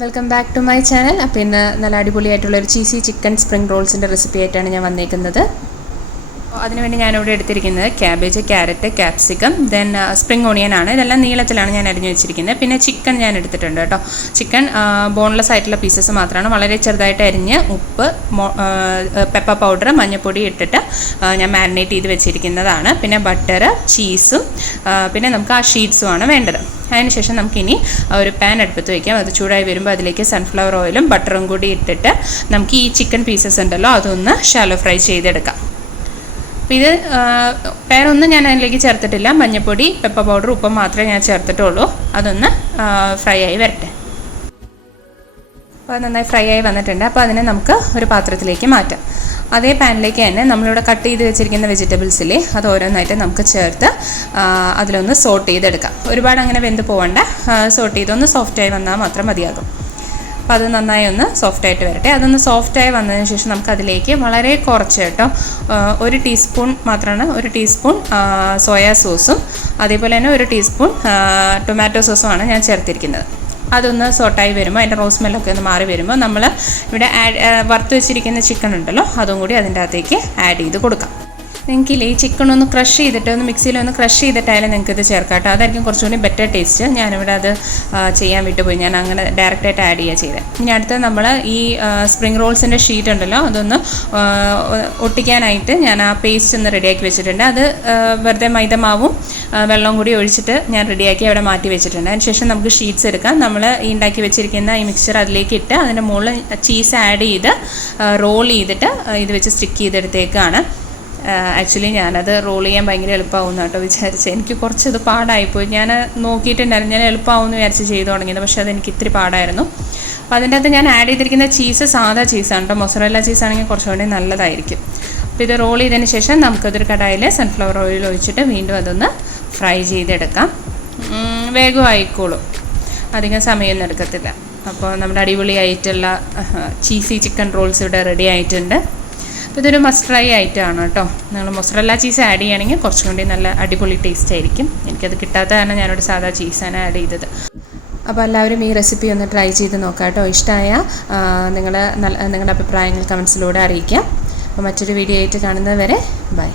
Welcome back to my channel. അപ്പോൾ ഇന്ന് നല്ല അടിപൊളിയായിട്ടുള്ളൊരു ചീസി ചിക്കൻ സ്പ്രിംഗ് റോൾസിൻ്റെ റെസിപ്പി ആയിട്ടാണ് ഞാൻ വന്നേക്കുന്നത്. അതിനുവേണ്ടി ഞാനിവിടെ എടുത്തിരിക്കുന്നത് cabbage, carrot, capsicum, then spring onion ആണ്. ഇതെല്ലാം നീളത്തിലാണ് ഞാൻ അരിഞ്ഞു വെച്ചിരിക്കുന്നത്. പിന്നെ ചിക്കൻ ഞാൻ എടുത്തിട്ടുണ്ട് കേട്ടോ. ചിക്കൻ ബോൺലെസ് ആയിട്ടുള്ള പീസസ് മാത്രമാണ്. വളരെ ചെറുതായിട്ട് അരിഞ്ഞ് ഉപ്പ്, പെപ്പർ പൗഡർ, മഞ്ഞൾപ്പൊടി ഇട്ടിട്ട് ഞാൻ മാരിനേറ്റ് ചെയ്ത് വെച്ചിരിക്കുന്നതാണ്. പിന്നെ ബട്ടർ, ചീസും പിന്നെ നമുക്ക് ആ ഷീറ്റ്സുമാണ് വേണ്ടത്. അതിനുശേഷം നമുക്കിനി ഒരു പാൻ അടുപ്പത്ത് വയ്ക്കാം. അത് ചൂടായി വരുമ്പോൾ അതിലേക്ക് സൺഫ്ലവർ ഓയിലും ബട്ടറും കൂടി ഇട്ടിട്ട് നമുക്ക് ഈ ചിക്കൻ പീസസ് ഉണ്ടല്ലോ അതൊന്ന് ഷാലോ ഫ്രൈ ചെയ്തെടുക്കാം. അപ്പോൾ ഇത് വേറൊന്നും ഞാൻ അതിലേക്ക് ചേർത്തിട്ടില്ല. മഞ്ഞൾപ്പൊടി, പെപ്പർ പൗഡർ, ഉപ്പും മാത്രമേ ഞാൻ ചേർത്തിട്ടുള്ളൂ. അതൊന്ന് ഫ്രൈ ആയി വരട്ടെ. അപ്പോൾ അത് നന്നായി ഫ്രൈ ആയി വന്നിട്ടുണ്ട്. അപ്പോൾ അതിനെ നമുക്ക് ഒരു പാത്രത്തിലേക്ക് മാറ്റാം. അതേ പാനിലേക്ക് തന്നെ നമ്മളിവിടെ കട്ട് ചെയ്ത് വെച്ചിരിക്കുന്ന വെജിറ്റബിൾസിലെ അത് ഓരോന്നായിട്ട് നമുക്ക് ചേർത്ത് അതിലൊന്ന് സോട്ട് ചെയ്തെടുക്കാം. ഒരുപാട് അങ്ങനെ വെന്ത് പോകണ്ട, സോട്ട് ചെയ്തൊന്ന് സോഫ്റ്റായി വന്നാൽ മാത്രം മതിയാകും. അപ്പോൾ അത് നന്നായി ഒന്ന് സോഫ്റ്റായിട്ട് വരട്ടെ. അതൊന്ന് സോഫ്റ്റായി വന്നതിന് ശേഷം നമുക്കതിലേക്ക് വളരെ കുറച്ച് കേട്ടോ, 1 ടീസ്പൂൺ മാത്രമാണ്, 1 ടീസ്പൂൺ സോയാ സോസും അതേപോലെ തന്നെ 1 ടീസ്പൂൺ ടൊമാറ്റോ സോസുമാണ് ഞാൻ ചേർത്തിരിക്കുന്നത്. അതൊന്ന് സോട്ടായി വരുമ്പോൾ അതിൻ്റെ റോസ് സ്മെല്ലൊക്കെ ഒന്ന് മാറി വരുമ്പോൾ നമ്മൾ ഇവിടെ വറുത്ത് വെച്ചിരിക്കുന്ന ചിക്കൻ ഉണ്ടല്ലോ അതും കൂടി അതിൻ്റെ അകത്തേക്ക് ആഡ് ചെയ്ത് കൊടുക്കാം. നിങ്ങൾക്കില്ലേ ഈ ചിക്കൻ ഒന്ന് ക്രഷ് ചെയ്തിട്ട് ഒന്ന് മിക്സിയിലൊന്ന് ക്രഷ് ചെയ്തിട്ടായാലും നിങ്ങൾക്കിത് ചേർക്കാം കേട്ടോ. അതായിരിക്കും കുറച്ചുകൂടി ബെറ്റർ ടേസ്റ്റ്. ഞാനിവിടെ അത് ചെയ്യാൻ വിട്ടുപോയി. ഞാൻ അങ്ങനെ ഡയറക്റ്റായിട്ട് ആഡ് ചെയ്യുക ചെയ്തത്. ഇനി അടുത്ത് നമ്മൾ ഈ സ്പ്രിംഗ് റോൾസിൻ്റെ ഷീറ്റ് ഉണ്ടല്ലോ അതൊന്ന് ഒട്ടിക്കാനായിട്ട് ഞാൻ ആ പേസ്റ്റ് ഒന്ന് റെഡിയാക്കി വെച്ചിട്ടുണ്ട്. അത് വെറുതെ മൈദമാവും വെള്ളവും കൂടി ഒഴിച്ചിട്ട് ഞാൻ റെഡിയാക്കി അവിടെ മാറ്റി വെച്ചിട്ടുണ്ട്. അതിന് ശേഷം നമുക്ക് ഷീറ്റ്സ് എടുക്കാം. നമ്മൾ ഈ ഉണ്ടാക്കി വെച്ചിരിക്കുന്ന ഈ മിക്സ്ചർ അതിലേക്ക് ഇട്ട് അതിൻ്റെ മുകളിൽ ചീസ് ആഡ് ചെയ്ത് റോൾ ചെയ്തിട്ട് ഇത് വെച്ച് സ്റ്റിക്ക് ചെയ്തെടുത്തേക്കാണ്. ആക്ച്വലി ഞാനത് റോൾ ചെയ്യാൻ ഭയങ്കര എളുപ്പമാവുന്ന കേട്ടോ വിചാരിച്ചത്. എനിക്ക് കുറച്ചത് പാടായിപ്പോയി. ഞാൻ നോക്കിയിട്ടുണ്ടായിരുന്നു, ഞാൻ എളുപ്പമാവുമെന്ന് വിചാരിച്ച് ചെയ്തു തുടങ്ങിയത്. പക്ഷേ അതെനിക്ക് ഇത്തിരി പാടായിരുന്നു. അപ്പോൾ അതിൻ്റെ അകത്ത് ഞാൻ ആഡ് ചെയ്തിരിക്കുന്ന ചീസ് സാധാ ചീസാണ് കേട്ടോ. മൊസറല്ല ചീസാണെങ്കിൽ കുറച്ചുകൂടി നല്ലതായിരിക്കും. അപ്പോൾ ഇത് റോൾ ചെയ്തതിന് ശേഷം നമുക്കതൊരു കടായിൽ സൺഫ്ലവർ ഓയിൽ ഒഴിച്ചിട്ട് വീണ്ടും അതൊന്ന് ഫ്രൈ ചെയ്തെടുക്കാം. വേഗം ആയിക്കോളും, അധികം സമയമൊന്നും എടുക്കത്തില്ല. അപ്പോൾ നമ്മുടെ അടിപൊളിയായിട്ടുള്ള ചീസി ചിക്കൻ റോൾസ് ഇവിടെ റെഡി ആയിട്ടുണ്ട്. അപ്പോൾ ഇതൊരു മസ്റ്റ് ട്രൈ ആയിട്ടാണ് കേട്ടോ. നിങ്ങൾ മൊസറല്ല ചീസ് ആഡ് ചെയ്യുകയാണെങ്കിൽ കുറച്ചും കൂടി നല്ല അടിപൊളി ടേസ്റ്റ് ആയിരിക്കും. എനിക്കത് കിട്ടാത്ത കാരണം ഞാനൊരു സാധാ ചീസാണ് ആഡ് ചെയ്തത്. അപ്പോൾ എല്ലാവരും ഈ റെസിപ്പി ഒന്ന് ട്രൈ ചെയ്ത് നോക്കാം കേട്ടോ. ഇഷ്ടമായ നിങ്ങളുടെ അഭിപ്രായങ്ങൾ കമൻസിലൂടെ അറിയിക്കാം. അപ്പോൾ മറ്റൊരു വീഡിയോ ആയിട്ട് കാണുന്നവരെ ബൈ.